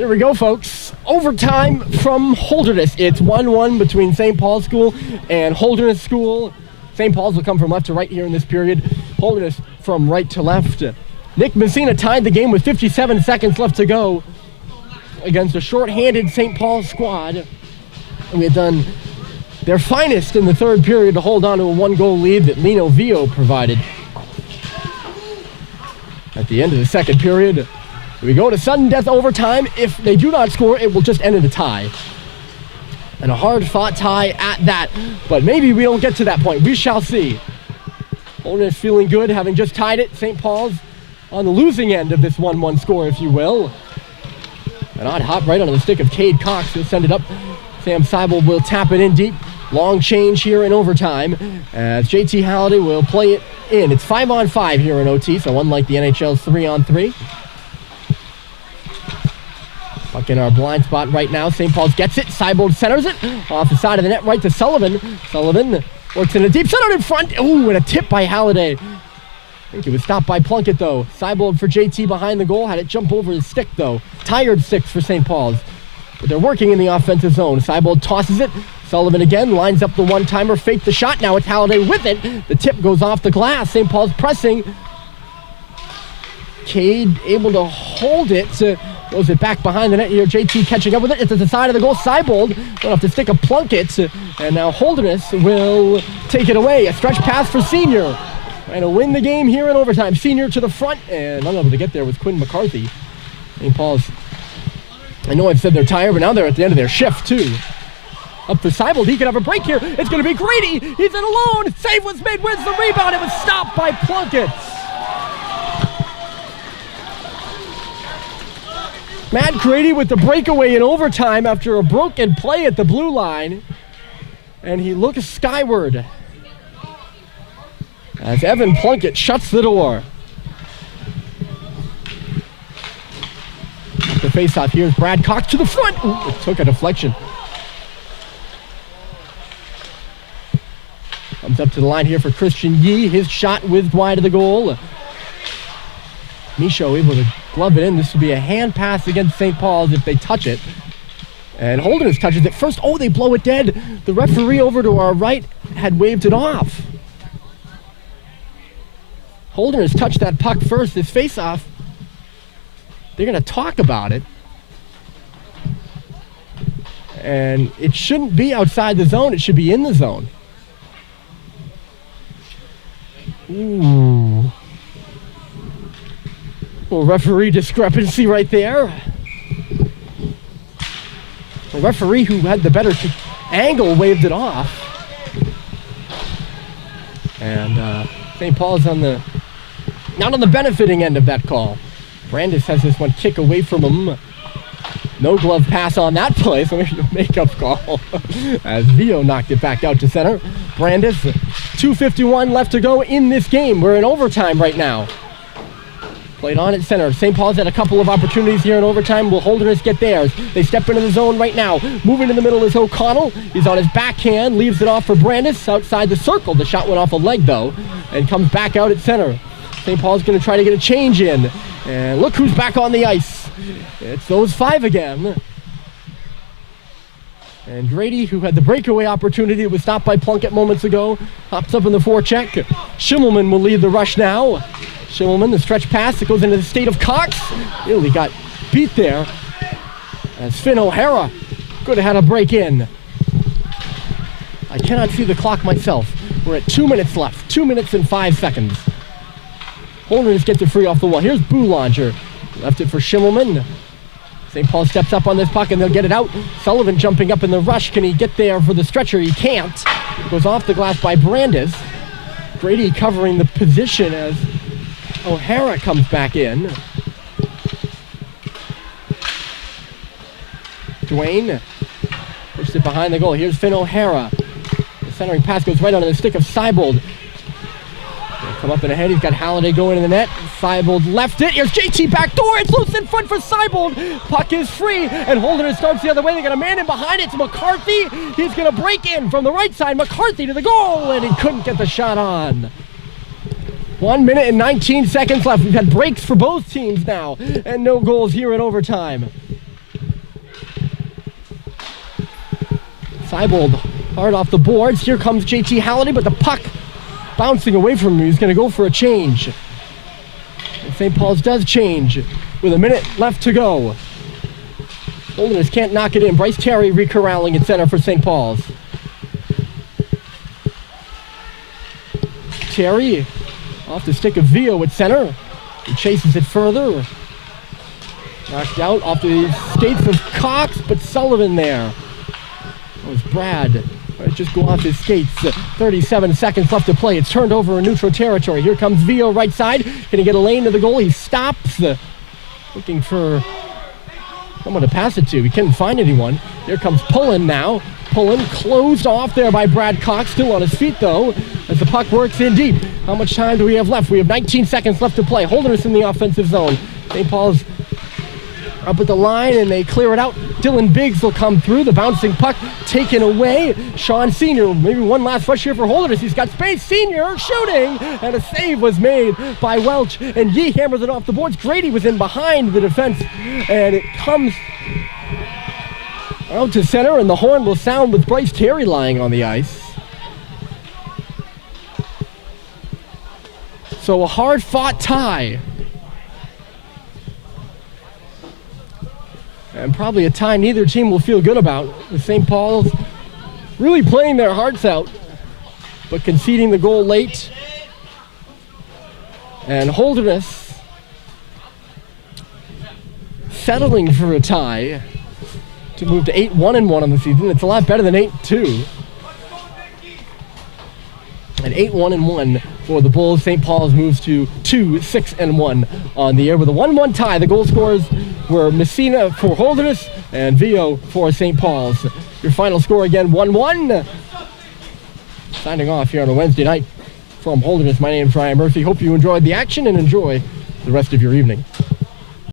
There we go, folks. Overtime from Holderness. It's 1-1 between St. Paul's School and Holderness School. St. Paul's will come from left to right here in this period. Holderness from right to left. Nick Messina tied the game with 57 seconds left to go against a short-handed St. Paul's squad. We had done their finest in the third period to hold on to a one-goal lead that Lino Vio provided. At the end of the second period, we go to sudden death overtime. If they do not score, it will just end in a tie. And a hard-fought tie at that. But maybe we don't get to that point. We shall see. Holderness feeling good, having just tied it. St. Paul's on the losing end of this 1-1 score, if you will. An odd hop right onto the stick of Cade Cox. He'll send it up. Sam Seibel will tap it in deep. Long change here in overtime as JT Halliday will play it in. It's 5-on-5 here in OT, so unlike the NHL's 3-on-3. Puck in our blind spot right now. St. Paul's gets it. Seibel centers it. Off the side of the net right to Sullivan. Sullivan works in a deep center in front. Ooh, and a tip by Halliday. I think it was stopped by Plunkett, though. Seibel for JT behind the goal. Had it jump over his stick, though. Tired sticks for St. Paul's. But they're working in the offensive zone. Seibel tosses it. Sullivan again lines up the one-timer. Faked the shot. Now it's Halliday with it. The tip goes off the glass. St. Paul's pressing. Cade able to hold it. Throws it back behind the net here. JT catching up with it. It's at the side of the goal. Seibel went off the stick of Plunkett. And now Holderness will take it away. A stretch pass for Senior. Trying to win the game here in overtime. Senior to the front. And unable to get there was Quinn McCarthy. St. Paul's, I know I've said they're tired, but now they're at the end of their shift too. Up for Seibel. He can have a break here. It's going to be Grady. He's in alone. Save was made. Wins the rebound. It was stopped by Plunkett. Matt Grady with the breakaway in overtime after a broken play at the blue line. And he looks skyward as Evan Plunkett shuts the door. The faceoff, here's Brad Cox to the front. Ooh, it took a deflection. Comes up to the line here for Christian Yee. His shot whizzed wide of the goal. Michaud able to glove it in. This will be a hand pass against St. Paul's if they touch it. And Holderness touches it first. Oh, they blow it dead. The referee over to our right had waved it off. Holderness touched that puck first. This face-off, they're going to talk about it. And it shouldn't be outside the zone. It should be in the zone. Ooh. Little referee discrepancy right there. The referee who had the better angle waved it off. And St. Paul's on the, not on the benefiting end of that call. Brandis has this one kick away from him. No glove pass on that play, so maybe a makeup call as Vio knocked it back out to center. Brandis, 2:51 left to go in this game. We're in overtime right now. Played on at center. St. Paul's had a couple of opportunities here in overtime. Will Holderness get theirs? They step into the zone right now. Moving in the middle is O'Connell. He's on his backhand, leaves it off for Brandis outside the circle. The shot went off a leg, though, and comes back out at center. St. Paul's going to try to get a change in. And look who's back on the ice. It's those five again. And Grady, who had the breakaway opportunity, was stopped by Plunkett moments ago, hops up in the forecheck. Schimmelman will lead the rush now. Schimmelman, the stretch pass that goes into the state of Cox. Really got beat there. As Finn O'Hara could have had a break in. I cannot see the clock myself. We're at 2 minutes left. 2 minutes and 5 seconds. Holderness gets it free off the wall. Here's Boulanger. Left it for Schimmelman. St. Paul steps up on this puck and they'll get it out. Sullivan jumping up in the rush. Can he get there for the stretcher? He can't. Goes off the glass by Brandis. Grady covering the position as O'Hara comes back in. Dwayne pushes it behind the goal. Here's Finn O'Hara. The centering pass goes right onto the stick of Seibel. Come up and ahead. He's got Halliday going in the net. Seibel left it. Here's JT back door. It's loose in front for Seibel. Puck is free, and Holderness starts the other way. They got a man in behind. It's McCarthy. He's going to break in from the right side. McCarthy to the goal, and he couldn't get the shot on. 1 minute and 19 seconds left. We've had breaks for both teams now, and no goals here in overtime. Seibold hard off the boards. Here comes JT Halliday, but the puck bouncing away from him. He's going to go for a change. And St. Paul's does change with a minute left to go. Holderness can't knock it in. Bryce Terry recorralling at center for St. Paul's. Terry off the stick of Vio at center. He chases it further. Knocked out off the skates of Cox, but Sullivan there. That was Brad. Might just go off his skates. 37 seconds left to play. It's turned over in neutral territory. Here comes Vio right side. Can he get a lane to the goal? He stops. Looking for someone to pass it to. He couldn't find anyone. Here comes Pullen now. Pullen closed off there by Brad Cox. Still on his feet though, as the puck works in deep. How much time do we have left? We have 19 seconds left to play. Holderness in the offensive zone. St. Paul's up at the line and they clear it out. Dylan Biggs will come through. The bouncing puck taken away. Sean Senior, maybe one last rush here for Holderness. He's got space. Senior shooting, and a save was made by Welch, and Yee hammers it off the boards. Grady was in behind the defense, and it comes out to center, and the horn will sound with Bryce Terry lying on the ice. So a hard-fought tie. And probably a tie neither team will feel good about, with St. Paul's really playing their hearts out, but conceding the goal late. And Holderness settling for a tie to move to 8-1-1 on the season. It's a lot better than 8-2. And 8-1-1 for the Bulls. St. Paul's moves to 2-6-1 on the year with a 1-1 tie. The goal scorers were Messina for Holderness and Vio for St. Paul's. Your final score again, 1-1. Signing off here on a Wednesday night from Holderness. My name is Ryan Murphy. Hope you enjoyed the action and enjoy the rest of your evening.